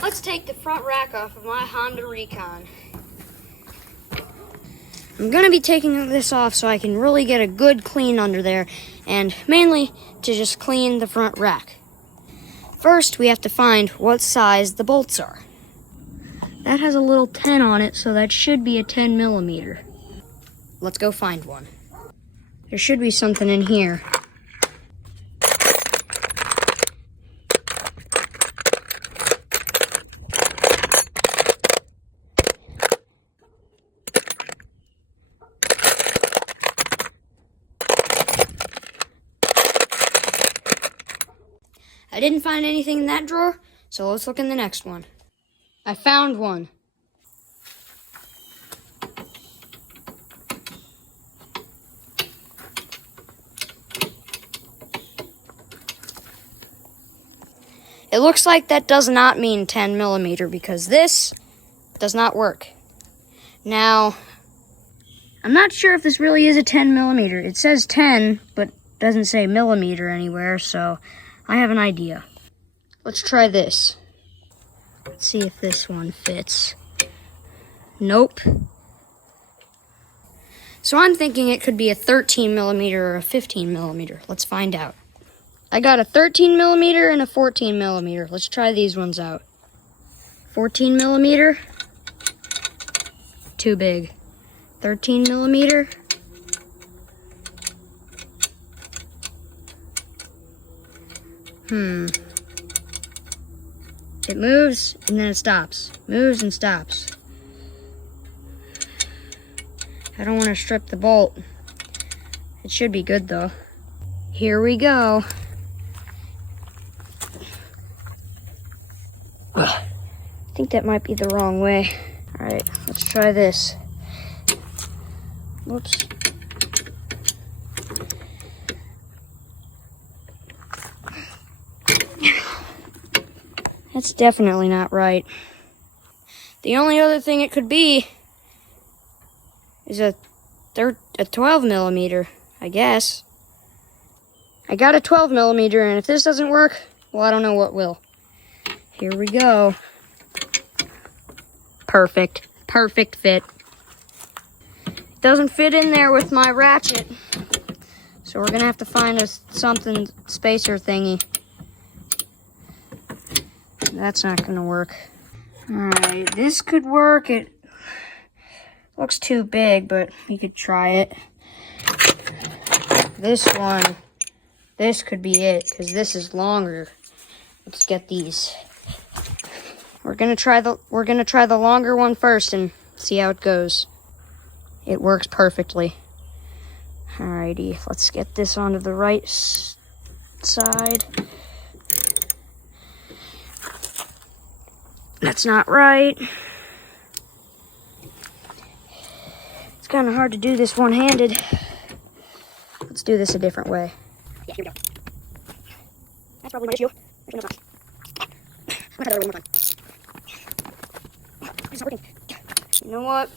Let's take the front rack off of my Honda Recon. I'm going to be taking this off so I can really get a good clean under there, and mainly to just clean the front rack. First, we have to find what size the bolts are. That has a little 10 on it, so that should be a 10 millimeter. Let's go find one. There should be something in here. I didn't find anything in that drawer, so let's look in the next one. I found one. It looks like that does not mean 10 millimeter because this does not work. Now, I'm not sure if this really is a 10 millimeter. It says 10, but doesn't say millimeter anywhere, so I have an idea. Let's try this. Let's see if this one fits. Nope. So I'm thinking it could be a 13 millimeter or a 15 millimeter. Let's find out. I got a 13 millimeter and a 14 millimeter. Let's try these ones out. 14 millimeter. Too big. 13 millimeter. It moves and then it stops. Moves and stops. I don't want to strip the bolt. It should be good though. Here we go. I think that might be the wrong way. Alright, let's try this. Whoops. That's definitely not right. The only other thing it could be is a 12 millimeter, I guess. I got a 12 millimeter, and if this doesn't work, well, I don't know what will. Here we go. Perfect. Perfect fit. It doesn't fit in there with my ratchet, so we're gonna have to find a something spacer thingy. That's not gonna work. Alright, this could work. It looks too big, but we could try it. This one, this could be it, because this is longer. Let's get these. We're gonna try the longer one first and see how it goes. It works perfectly. Alrighty, let's get this onto the right side. That's not right. It's kind of hard to do this one-handed. Let's do this a different way. Yeah, here we go. That's probably my issue. Actually, no, it's not. I'm gonna try that one more time. It's not working. You know what?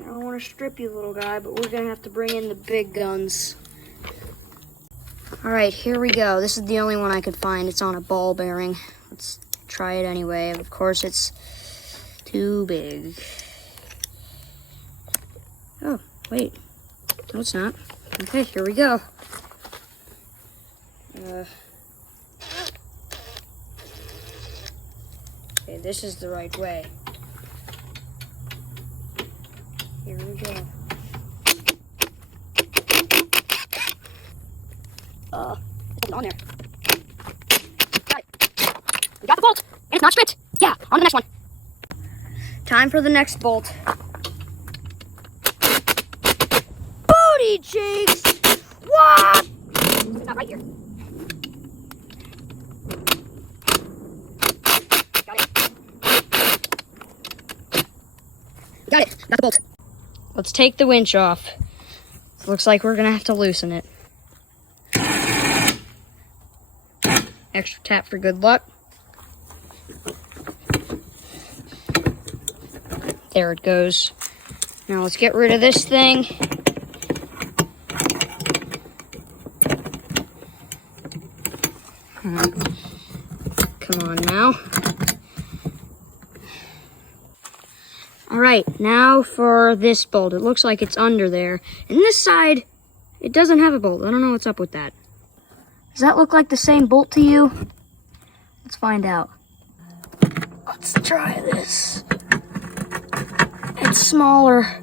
I don't want to strip you, little guy, but we're gonna have to bring in the big guns. Alright, here we go. This is the only one I could find. It's on a ball bearing. Let's try it anyway. Of course, it's too big. Oh, wait. No, it's not. Okay, here we go. Okay, this is the right way. Here we go. It's on there. Got it. We got the bolt, and it's not stripped. Yeah, on to the next one. Time for the next bolt. Booty cheeks! What? It's not right here. Got it. Got it. Got the bolt. Let's take the winch off. Looks like we're gonna have to loosen it. Extra tap for good luck. There it goes. Now let's get rid of this thing. Come on now. Alright, now for this bolt. It looks like it's under there. And this side, it doesn't have a bolt. I don't know what's up with that. Does that look like the same bolt to you? Let's find out. Let's try this. It's smaller.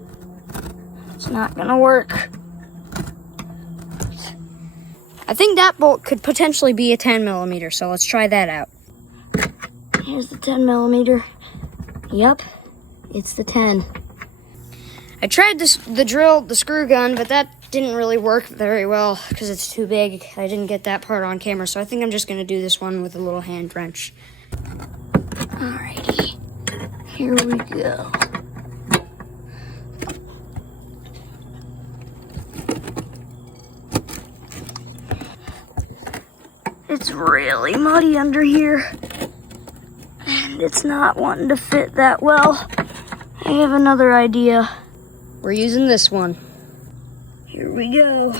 It's not gonna work. I think that bolt could potentially be a 10 millimeter, so let's try that out. Here's the 10 millimeter. Yep, it's the 10. I tried the screw gun, but that didn't really work very well because it's too big. I didn't get that part on camera, so I think I'm just gonna do this one with a little hand wrench. Alrighty, here we go. It's really muddy under here, and it's not wanting to fit that well. I have another idea. We're using this one. Here we go.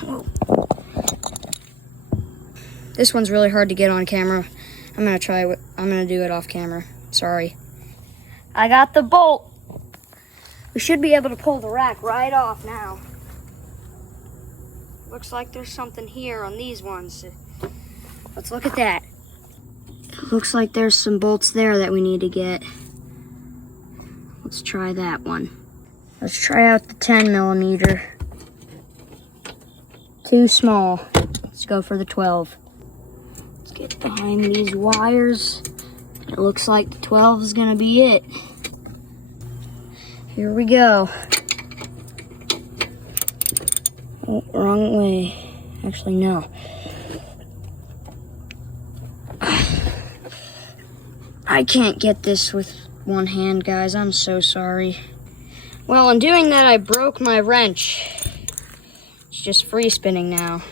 Whoa. This one's really hard to get on camera. I'm gonna do it off camera. Sorry. I got the bolt. We should be able to pull the rack right off now. Looks like there's something here on these ones. Let's look at that. It looks like there's some bolts there that we need to get. Let's try that one. Let's try out the 10 millimeter. Too small. Let's go for the 12. Let's get behind these wires. It looks like the 12 is gonna be it. Here we go. Oh, wrong way. Actually, no. I can't get this with one hand, guys. I'm so sorry. Well, in doing that, I broke my wrench. It's just free spinning now.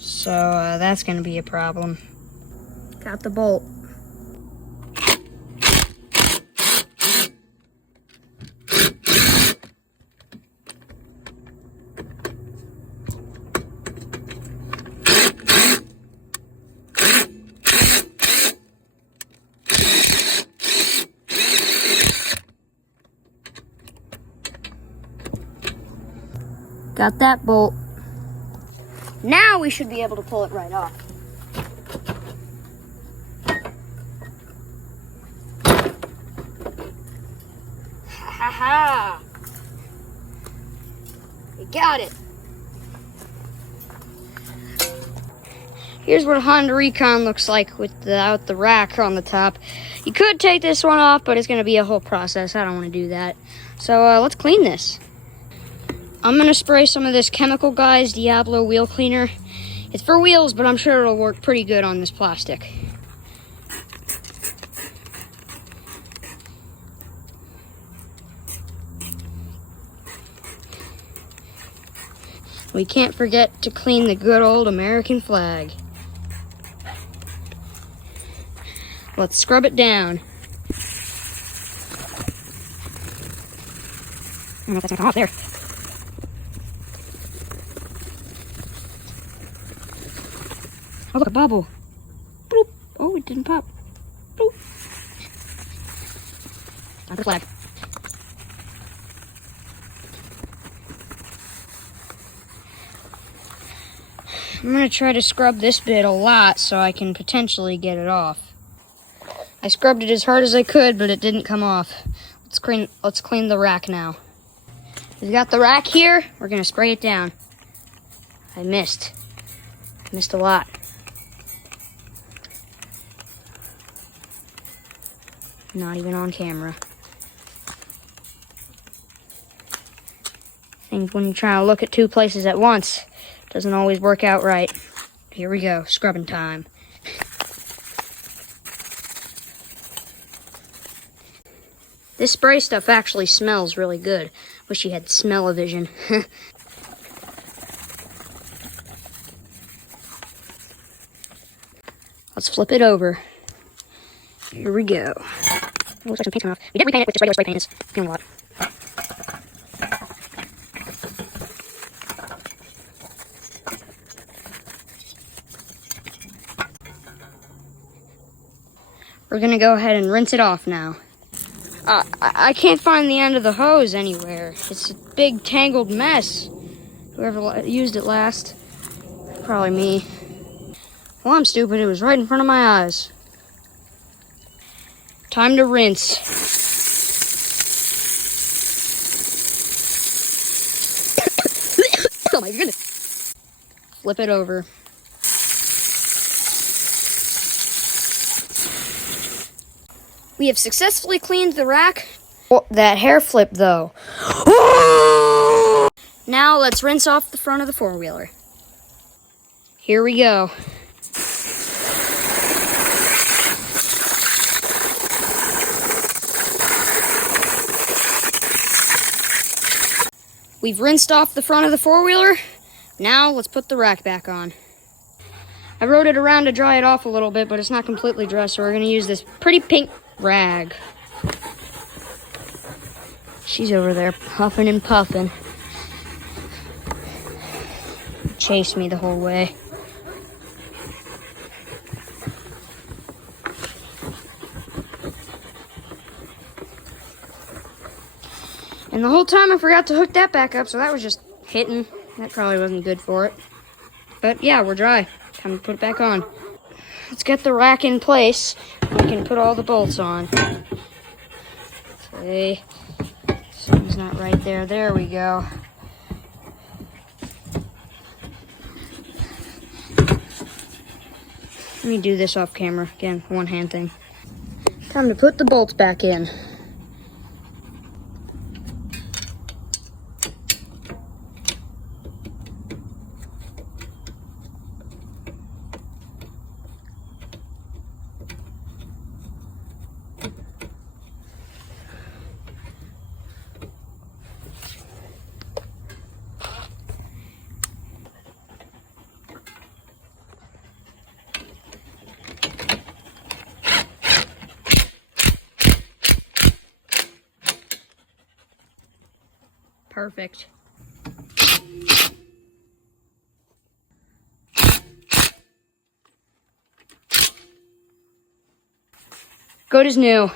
So, that's gonna be a problem. Got the bolt. Got that bolt. Now we should be able to pull it right off. Ha ha! We got it. Here's what a Honda Recon looks like without the rack on the top. You could take this one off, but it's going to be a whole process. I don't want to do that. So let's clean this. I'm going to spray some of this Chemical Guys Diablo wheel cleaner. It's for wheels, but I'm sure it'll work pretty good on this plastic. We can't forget to clean the good old American flag. Let's scrub it down. I don't know if that's going to come off there. Oh, look, a bubble. Bloop. Oh, it didn't pop. Bloop. Time for the flag. I'm going to try to scrub this bit a lot so I can potentially get it off. I scrubbed it as hard as I could, but it didn't come off. Let's clean the rack now. We've got the rack here. We're going to spray it down. I missed a lot. Not even on camera. I think when you try to look at two places at once, it doesn't always work out right. Here we go, scrubbing time. This spray stuff actually smells really good. Wish you had smell-o-vision. Let's flip it over. Here we go. Oh, looks like some paint's coming off. We did repaint it with just regular spray paint. It's feeling a lot. We're gonna go ahead and rinse it off now. I can't find the end of the hose anywhere. It's a big tangled mess. Whoever used it last, probably me. Well, I'm stupid. It was right in front of my eyes. Time to rinse. Oh my goodness. Flip it over. We have successfully cleaned the rack. Oh, that hair flip though. Now let's rinse off the front of the four-wheeler. Here we go. We've rinsed off the front of the four-wheeler. Now let's put the rack back on. I rode it around to dry it off a little bit, but it's not completely dry, so we're gonna use this pretty pink rag. She's over there puffing and puffing. Chased me the whole way. And the whole time I forgot to hook that back up, so that was just hitting. That probably wasn't good for it. But yeah, we're dry. Time to put it back on. Let's get the rack in place. We can put all the bolts on. Okay. Something's not right there. There we go. Let me do this off camera. Again, one-hand thing. Time to put the bolts back in. Perfect. Good as new.